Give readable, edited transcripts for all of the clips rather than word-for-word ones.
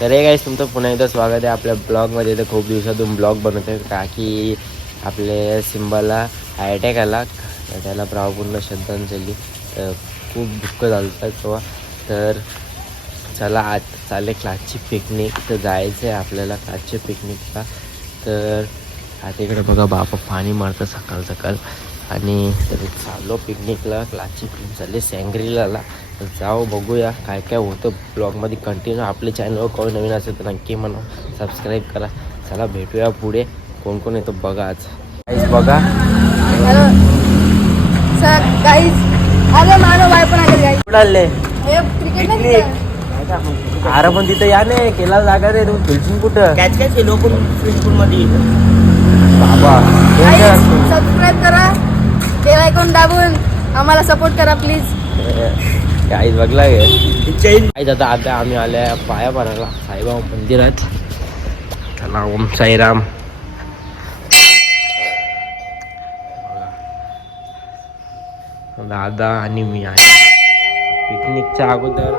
तर hey guys तुमचं पुन्हा एकदा स्वागत आहे आपल्या ब्लॉगमध्ये. तर खूप दिवसातून ब्लॉग बनवतो आहे का की आपले सिम्बाला अटॅक आला, त्याला भावपूर्ण श्रद्धांजली. तर खूप दुःख झालं तेव्हा. तर चला आज चालले क्लासची पिकनिक. तर जायचं आहे आपल्याला क्लासच्या पिकनिकला. तर आता इकडे बघा बापा पाणी मारतं सकाळ सकाळ. आणि तर चाललो पिकनिकला, क्लासची पिकनिक चालली सँग्रीलाला. तर जाऊ बघूया काय काय होतं ब्लॉगमध्ये कंटिन्यू. आपल्या चॅनलवर कोण नवीन असेल तर नक्की म्हणा सबस्क्राईब करा. चला भेटूया पुढे, कोण कोण येतो बघा. आज गाईज बघा. हॅलो सर गाईज, अरे मानो बाय पण आले गाईज. कुठं आले क्रिकेट पिकनिक? अरे पण तिथं या नाही केला जागा रे, तुम्ही खेळशील कुठं? कॅच कॅच केलो पण स्विमिंग पूल मध्ये. बाबा सबस्क्राईब करा, बेल आयकॉन दाबून आम्हाला सपोर्ट करा प्लीज. Guys बघला guys. आता आम्ही आल्या पाया भरायला साईबाबा मंदिरात. चला ओम साईराम. दादा आणि मी आहे पिकनिकच्या अगोदर.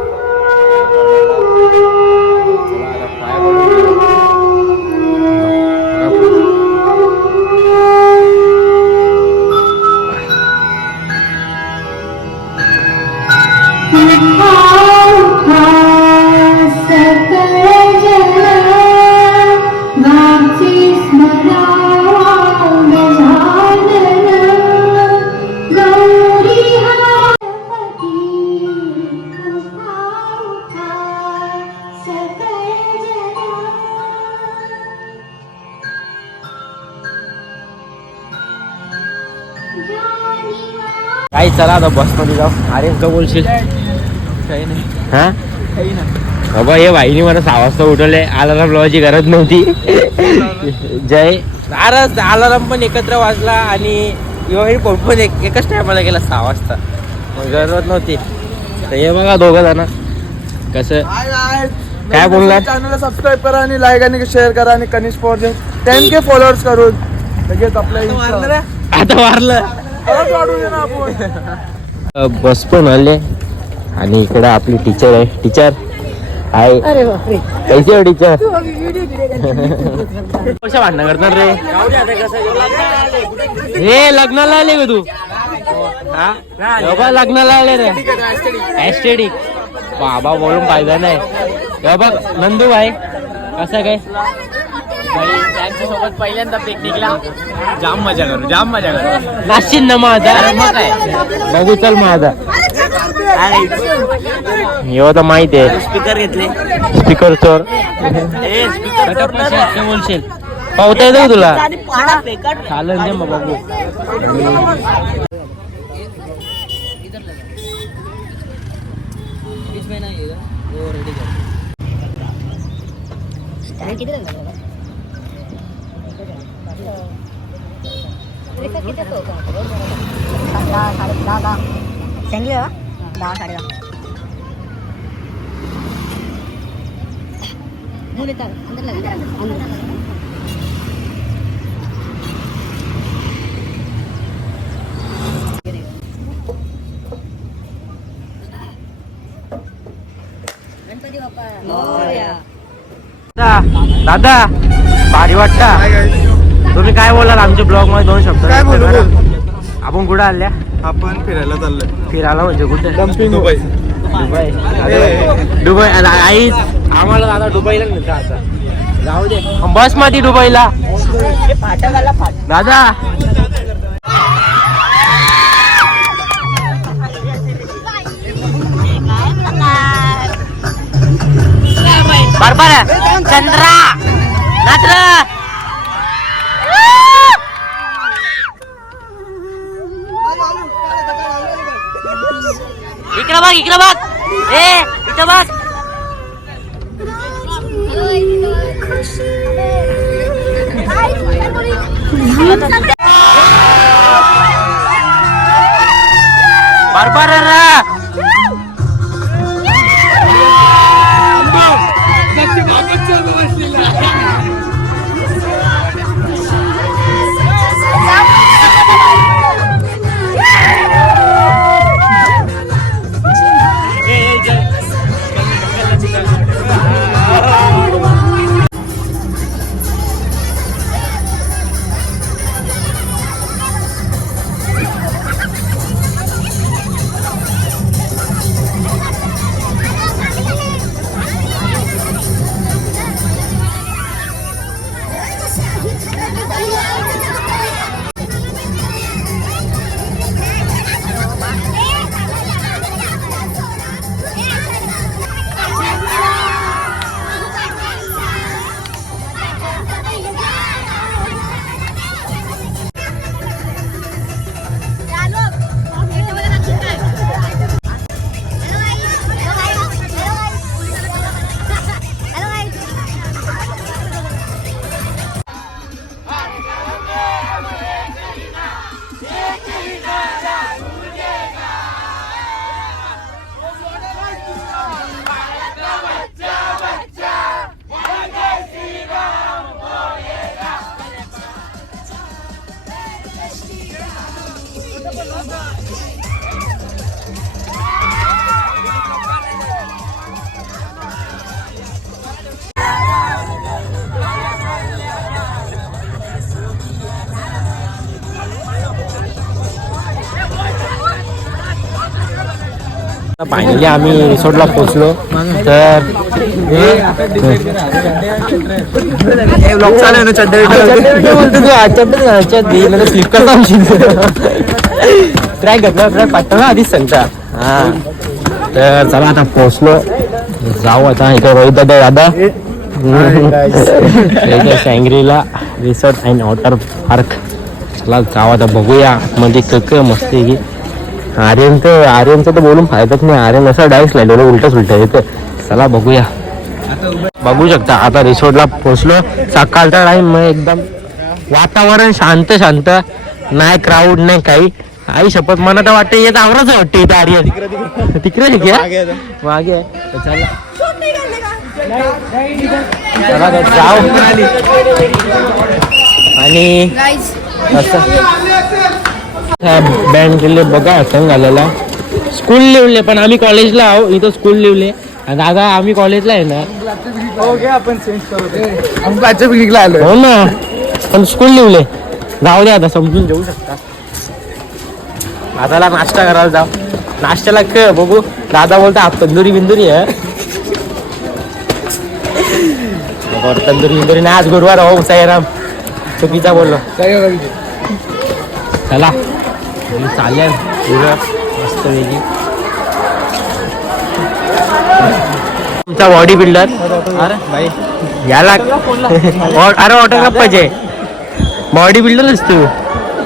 चला आता पाया पडून काही. चला आता बसमध्ये जाऊ. अरे का बोलशील? काही नाही, हा काही नाही. बाबा हे भाईनी मला 6 वाजता उठवले. अलाराम लावायची गरज नव्हती. जय अलाराम पण एकत्र वाजला आणि फोन पण एकच टायमाला गेला 6 वाजता. मग गरज नव्हती. तर हे बघा दोघं जण कसं काय बोलणार. चॅनलला सबस्क्राईब करा आणि लाईक आणि शेअर करा आणि कनिष पॉवर 10K फॉलोअर्स करून लगेच आपल्या आता वारलं. वाढून दे ना आपण. बस पण आले आणि इकडं आपली टीचर आहे. टीचर आहे अरे बापरे, कैसे हो टीचर? व्हिडिओ कशा भांडणं करणार रे? हे लग्नाला आले का तू? हा बाबा लग्नाला आले रे. ऍस्टेटिक बाबा बोलून फायदा नाही. बघ नंदू भाई कसं काय त्यांच्यासोबत पहिल्यांदा पिकनिकला जाम मजा करू. नाशिक ना माझा बघू चल माझा. हे तर माहित आहे. स्पीकर घेतले. स्पीकर चोर स्पीकर बोलशील पावता येतं का तुला? चालेल दे मग बघू. दादा भारी वाटता. तुम्ही काय बोलाल आमच्या ब्लॉग मध्ये 2 शब्द? काय बोलू? आपण कुठं आल्या? आपण फिरायला चाललोय. फिरायला म्हणजे कुठे? दुबई. दुबई आई आम्हाला दादा दुबईला नेता. आता जाऊ दे बस मध्ये दुबईला दादा. बरोबर चंद्रा नात्र इकडं बघ ए इकडं बघ. बरोबर फायनली आम्ही रिसॉर्टला पोहोचलो. तर स्लिप करता ट्रॅक घेतला ट्रॅक पाठवला आधीच सांगता. हा तर चला आता पोहोचलो. जाऊ आता इथे रोहित दादा शँग्रीला रिसॉर्ट अँड वॉटर पार्क. चला जाऊ आता बघूया मध्ये मस्त आहे की. आर्यनचं तर बोलून फायदाच नाही. आर्यन असा डायरेक्ट लाईन उलट सुलट येतं. चला बघूया. बघू शकता आता रिसॉर्टला पोहोचलो. सकाळचा टाइम एकदम वातावरण शांत शांत, नाही क्राऊड नाही काही. आई शपथ मला तर वाटतं येत आवराच वाटतं इथं. आर्यन तिकडे मागे आहे. चला जाऊ आणि बँड केले बघा संघ आलेला. स्कूल लिवले पण आम्ही कॉलेजला आहो. इथं स्कूल लिवले. दादा आम्ही कॉलेजला आहे ना. आपण चेंज करू पिकनिकला आलो. हो ना पण स्कूल लिवले. जाऊ दे आता समजून घेऊ शकता. दादाला नाश्ता करायला जाऊ. नाश्त्याला क बघू. दादा बोलता आप तंदुरी बिंदुरी आहे. तंदुरी बिंदुरी नाही. आज गुरुवार हो साईराम चुकीचा बोललो. चला चालेल मस्त वेगळी. तुमचा बॉडी बिल्डर अरे भाई याला अरे ऑटोग्राफ पाहिजे. बॉडी बिल्डरच तू.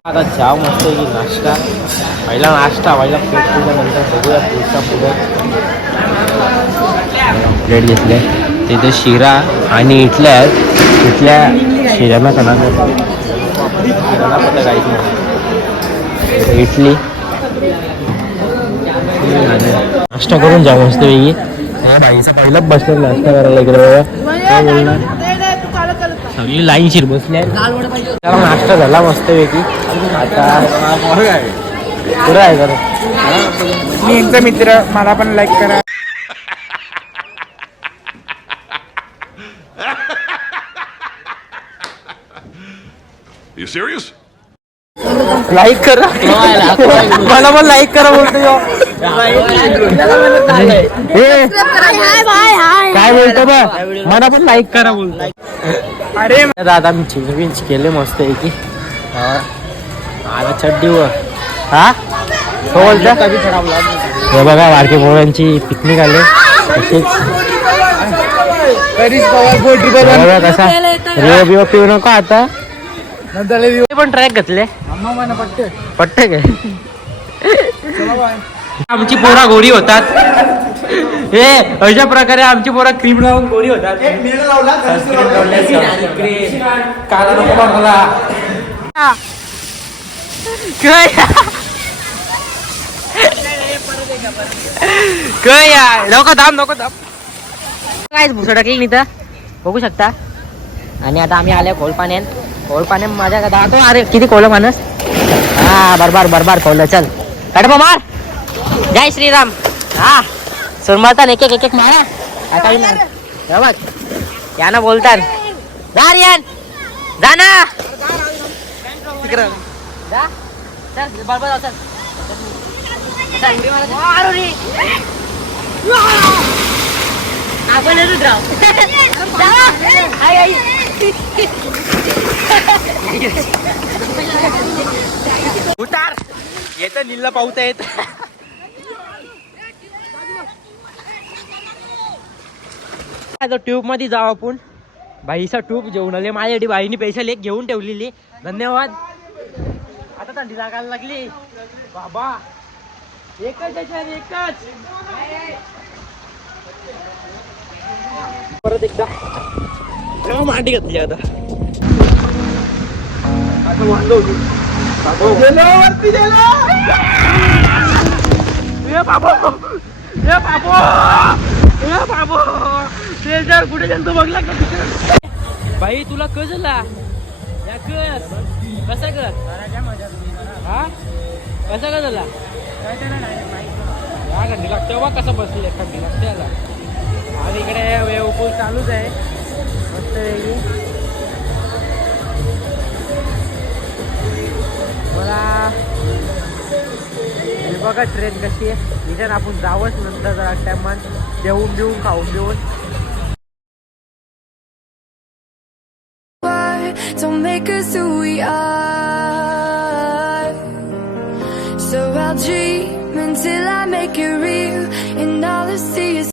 आता जाव मस्त की नाश्ता. पहिला नाश्ता पहिला प्लेट नंतर बघूया पुढचा पुढं. प्लेट घेतले तिथे शिरा आणि इथल्या शिऱ्यांना करणार इडली नाश्ता करून जाऊ मस्त वेगळी. बाईचा पहिलाच बसले नाश्ता करायला इकडे. सगळी लाईन शिर बसली. त्याला नाश्ता झाला मस्त वेगळी. आता पुढं आहे करा. मी एकदा मित्र मला पण लाईक करा. You serious? लाईक करा. मला पण लाईक करा बोलतो. काय बोलतो बा. मला पण लाईक करा बोलतो. अरे दादा मी चेंज बिंच केले मस्त आहे की. आता चड्डीवर हा बोलता. हे बघा वारके पोरांची पिकनिक आले. कसा रिओ बिओ पिऊ नको आता. पण ट्रॅक घातले पट्टे काय. आमची पोरा गोरी होतात. हे अशा प्रकारे आमची पोरा क्रीम लावून गोरी होतात. नको थांब काय भुसडकली नाही तर बघू शकता. आणि आता आम्ही आले खोलपाण्यात माझ्या दाखव. अरे किती कोलं माणूस. हा बरबार कोलं. चल कडपा मार. जय श्रीराम. हा सुरमारता एक एक मारा. आता बघ याना बोलतात जा रियान जा ना. जा चल बरोबर चल. आपण उतार येत नीलला पावता येत. ट्यूब मध्ये जाऊ आपण. बाईचा ट्यूब जेवण आले माझ्यासाठी. बाईने पैसा लेख घेऊन ठेवलेली. धन्यवाद. आता थंडी लागायला लागली बाबा. एकच परत एकदा मांडी घातली. आता कुठे गेलतो बघला का बाई. तुला कजला या कर कसा कर. हा कसा का झाला थंडी लागते बा कसं बसले थंडी लागते याला आणि इकडे वेव पूल चालूच आहे मस्त वेगळी मला हे बघा ट्रेन कशी आहे इथे आपण जावंच नंतर जरा टायमान जेवून बिवून खाऊन बिवून Don't make us who we are. So I'll dream until I make it real, and all I see is